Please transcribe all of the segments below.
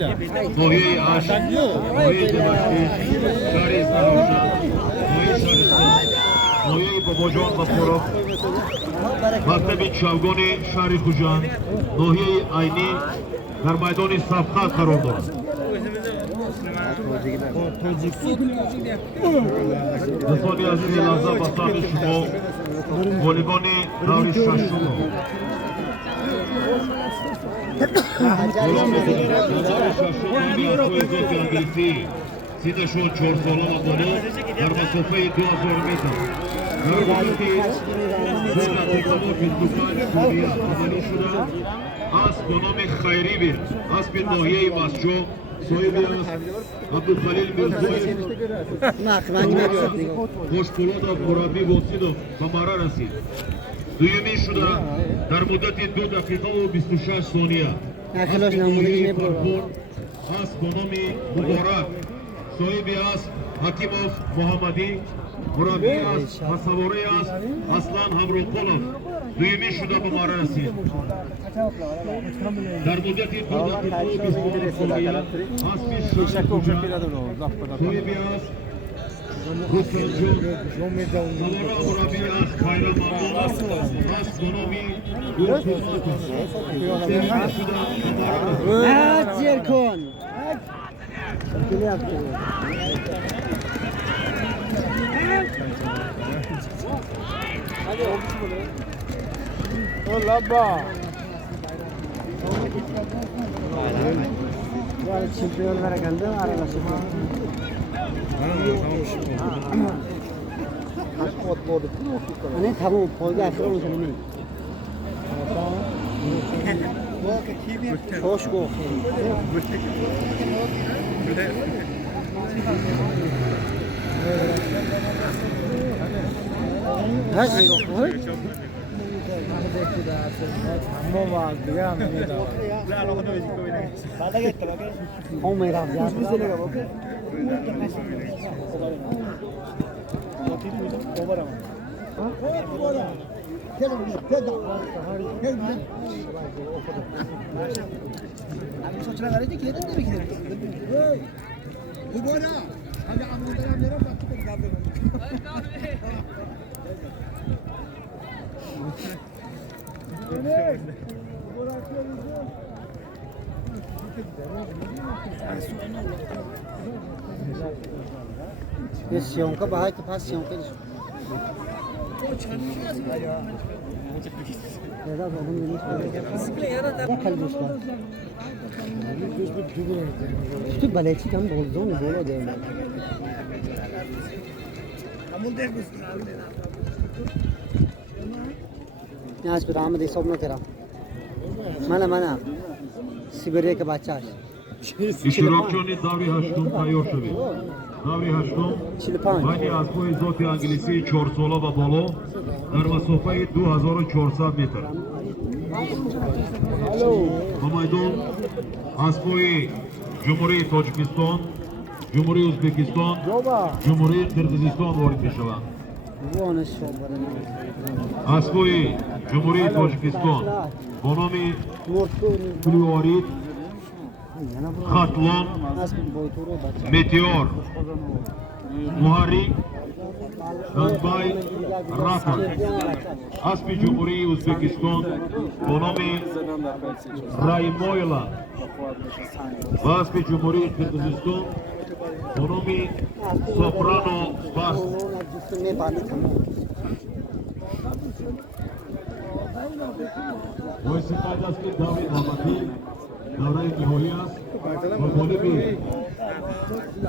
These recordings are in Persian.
Nohiye Aşk, Nohiye Demirtaş, Şari İsmail, Nohiye Şaristan, Nohiye Babacan Bakurov, Maktabi Çavgoni Şari Kujan, Nohiye Ayni, در میدان صفقت قرار دارد. دوستان عزیز لحظه با سهم شما والیبال دور ششم انگلیسی سیدشون 4 ساله و بالا در مسافه 2000 متر در مدتی 2 دقیقه و 25 ثانیه عملی شده از به نام خیریبی از به ناحیه مسجو صاحبی است عبدالخلیل میرزویف خوشپولاد مربی واسیدوف ثمره رسید دویمی شده در مدت 2 دقیقه و 26 ثانیه از به ناحیه فرپور از به نام مبارک صاحبی است حکیموف محمدی مربی است و سواره است اصلان همروقلوف دویمی شده به ماره رسید در مدت 2 دقیقه و 29 ثانیه از پیش شده صاحبی است حسین جون سواره مربی است خیرا ممنون است به نامی گلتوزات دویمی شده به ماره رسید Şampiyonlara geldi arasında. Hani tamam koydu akıllı mı? Hoş go. Hadi go. Oh my God! ये सियों का बाहर के पास सियों के तो भले चीज हम बोल दो नहीं बोलो दे आज पे राम दे सब ना तेरा माना सिबेरिया के बच्चा اشتراکچانی دوری هشتم تیار شدید. دوری هشتم بین اسب‌های ذات انگلیسی 4 ساله و بالا در مسافه 2400 متر. به میدان اسب‌های جمهوری تاجیکستان، جمهوری ازبکستان، جمهوری قرقیزستان وارد می‌شوند. اسب‌های جمهوری تاجیکستان با نام کلیوارید خطلان متیور محرک دنبای رافل اسب جمهوری ازبکستان با نام رایمویلا و اسب جمهوری قرقیزستان با نام سوپرانو باس وایسیقاید است که داوید محمدی دورای نهایی است و غالبی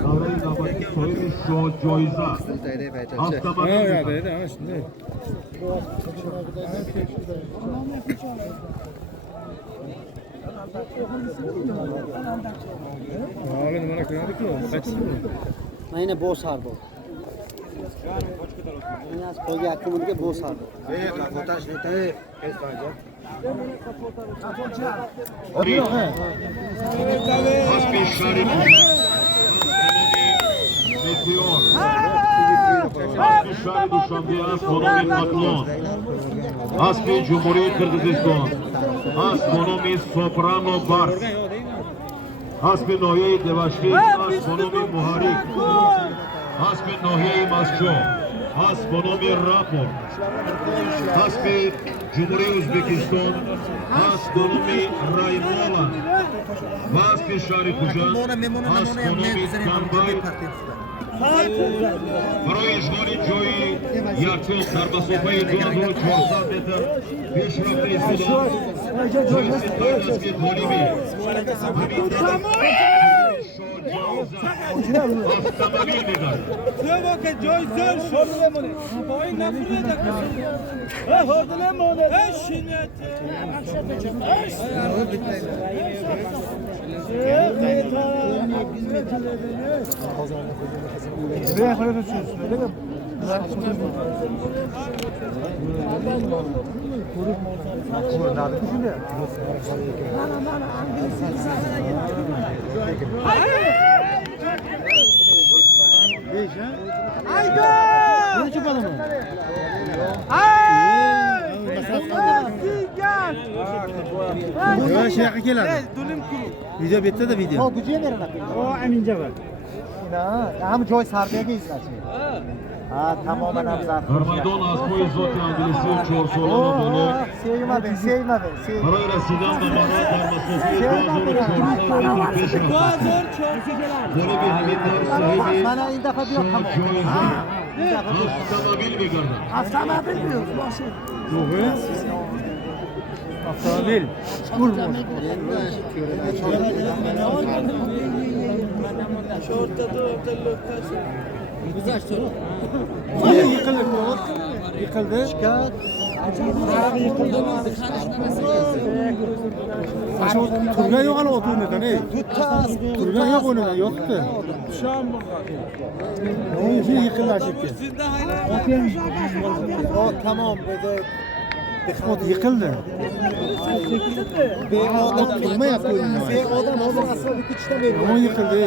دورای نهایی صاحب جایزه автомобиль मैंने बहुत सार दो मैंने आज कोई आके मुझे बहुत सार दो Hasbi Şarif Meteor Hasbi Şarif Duşanbe az Konomi Katlon Hasbi Cumhuriyet Kırgızistan Az Konomi Soprano Bars اسب ناحیه دمشقی اسب به نام محرک، اسب ناحیه مسجد اسب به نام رپور، اسب جمهوری ازبکستان اسب به نام رایمالا و اسب شریفجان اسب به نام کانبای. برای اشغال جای یکتیل در مسافه 2400 متر پیشرفت ایستادند. جای ستاین است که طالبی همین автомобиль می‌دارد. Треба که جای زر شد پایین نفرده هردله مونه اشینت ویدیو بیت ده ویدیو. کجا میره اینجا بود. نه هم جای سربیگی ایستاد. تماما هم زرد. در میدان اسب‌های ذات انگلیسی 4 سالان دونه برای رسیدن به مقصد در مسافه 2400 متر پیش رفت. طالب همین در صاحب من این دفعه بیاد تمام. автомобиль می‌گردد. автомобиль بیاد باشه. Avtomobil. Skul mu? Yıkıldı bu. Yıkıldı. Şikayet. Yıkıldı mı? Turgan yok hala oturun da ne? Turgan yok onun da yoktu. Ne işi yıkıldı şimdi? O tamam dedi. O yıkıldı. Bir adam Turma yapıyor. bir adam onun aslında bir küçükten veriyor. O yıkıldı.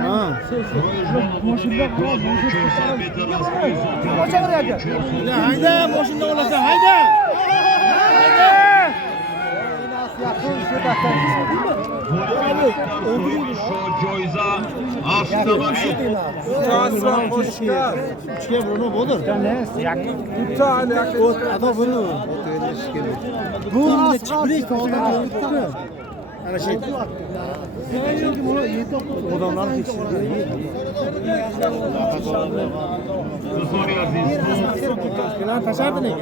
Ha. Ya hayda boşunda olasın hayda. Yakın şu dakika. جایزه автомобиль. Transfer hoşka. Üçgen bunu budur. Adam bunu. Bu asfalt olan Ana şey. Adamlar geçirdi. دوستان عزیز Falan taşardı ne?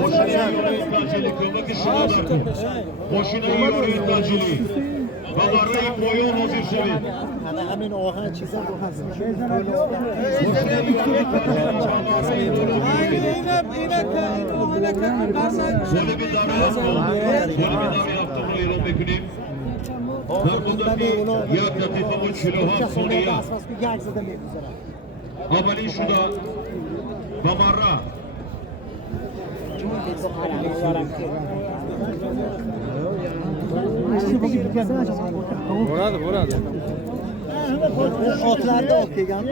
ماشین کمک شما دارد. ماشین یاری تاجیلی و برای پایان حاضر شوید. همین آهن چیزا رو هست. طالب داره هفته‌ها اعلام می‌کنیم. در مدت 1 دقیقه و 47 ثانیه اولین شده و مره Burada. Otlarda okuyan.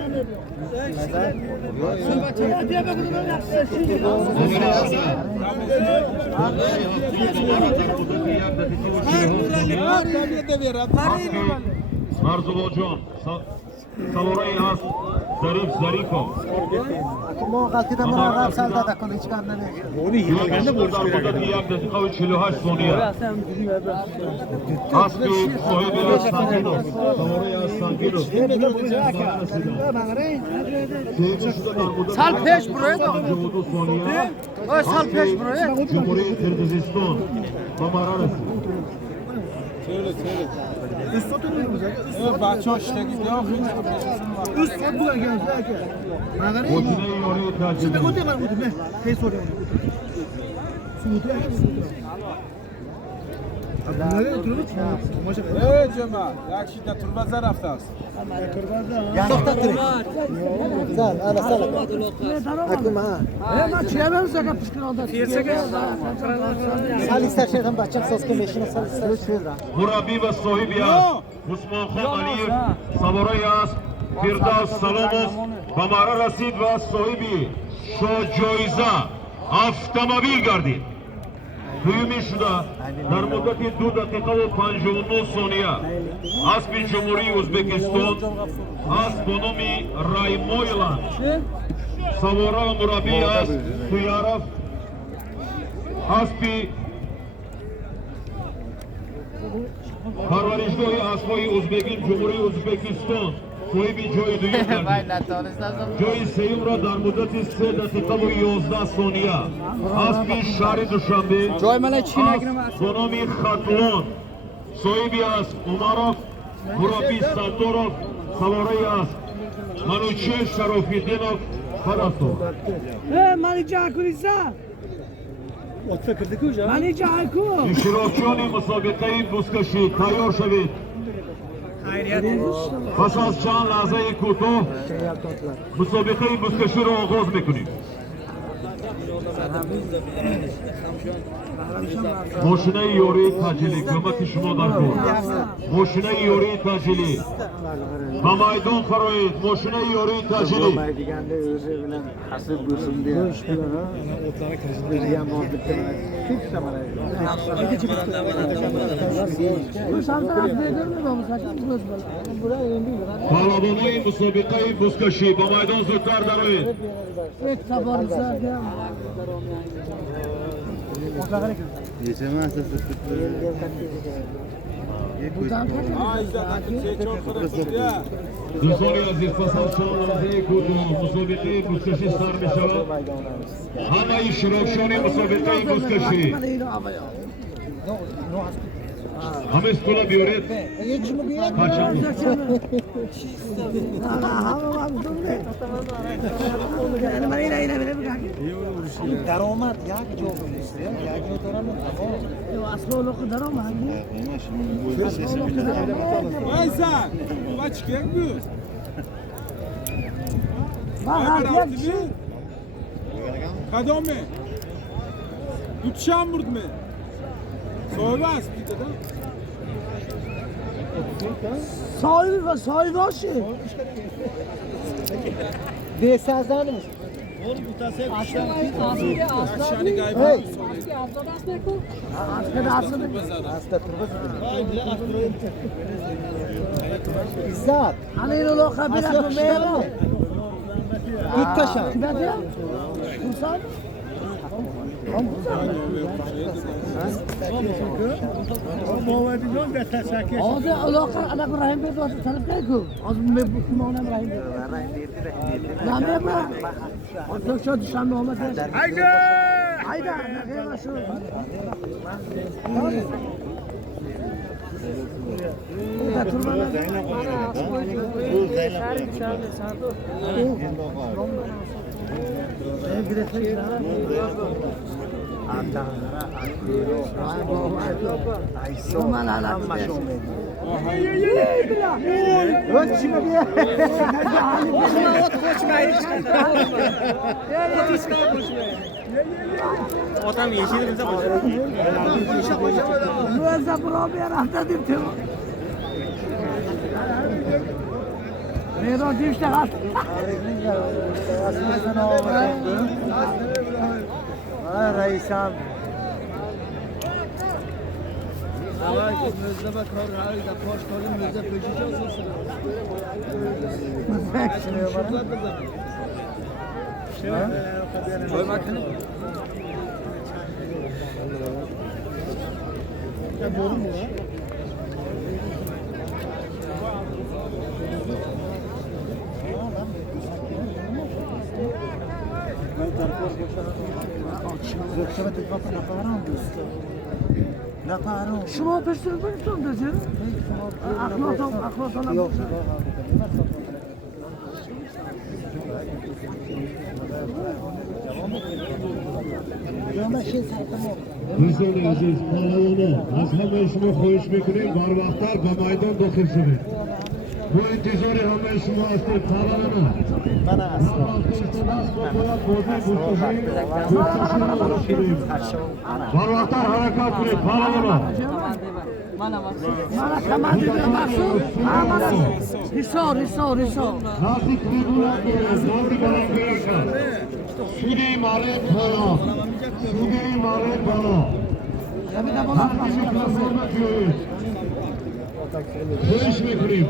Marzulojon Salorey هست ظریفو ما قلقیدم من آقا سال داده کنه هیچ کار نمیشه. Onu yıkıldı bu. در مدت 1 دقیقه و 48 ثانیه اسب صاحب استانگیلو سواره استانگیلو سال پیش بروی دو. 52 ثانیه سال پیش بروی. جمهوری قرقیزستان و مره رسید بچه ها شتگی دیا گزینه یاری تجدیدی جمع یک شیده تربازه رفته است Yani Sal, ana sal. Akuma. Sal ister şeyden bachak sos ke meshine sal ister shedra. مربی و صاحبی است عثمان خان علیف سوارای است فردوس سلاموف و مره رسید و صاحبی شاه جایزه автомобиль گردید دویمی شده در مدت 2 دقیقه و 59 ثانیه اسب جمهوری ازبکستان اسب به نام رایمویلند سواره و مربی است تویارف اسب پرورشگاه اسبهای ازبکین جمهوری ازبکستان صاحب جای دویم گردید. جای سیوم را در مدت 3 دقیقه و 11 ثانیه اسب شهر دوشنبه اسب به نام خطلان صاحب اسب عمرов مربی ستارов سواره اسب منوچهر شراف‌الدینov پرستار اشتراکیان مسابقه بزکشی تیار شوید. پس از چند لحظه کوتاه مسابقه بزکشی را آغاز میکنیم. ماشینه یاری تجلی قیمت شما در کار ماشینه یاری تجلی با میدان فرایید ماشینه یاری تجلی پهلوانای مسابقه بزکشی با میدان زودتر درآیید. دوستانی عزیز پس از چند لحظه مسابقه بزکشی سر می شود. همه اشتراکیان مسابقه بزکشی همه اسکولا بیارید درآمد یک جا نیست یک جا دارم اصلا لوق درآمد وایسا باچ کی بود کدامه دوچام برد می صاحب است دیدم صاحب باشه دست از دانش آشانی گایب İzzat. Hani lo khabira kumera. İkkaşa. Kibate? Musa? Ağzı alaka ana Ibrahim Bey dostu taraf kayko. Ağzı mebuk mauna Ibrahim Bey. Namre bra. Ağzı şu düşan Muhammed. Haydi. Haydi. Ne şu. Otam yeşil bize koşuyor. Lueza buraya hafta dip tema. Mero dipte hat. Ay reisam. Ama gözde bak kar da poş kalın gözde pöşeceğiz olsun. Koy bakın. Ya boru mu var? شما پشت بودتون داشتید؟ اخلاص yok. دوستان عزیز پهلوانا از همه شما خواهش میکنیم بر وقتتر به میدان داخل شوید. ما انتظار همه شما هستیم. پهلوانا من هستم. بر وقتتر حرکت کنید. پهلوانا نزدیک میدونم زوری برام سودی مالک بالا سودی مالک بالا Tabii de bana خودش میکنیم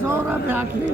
sonra bir hakli.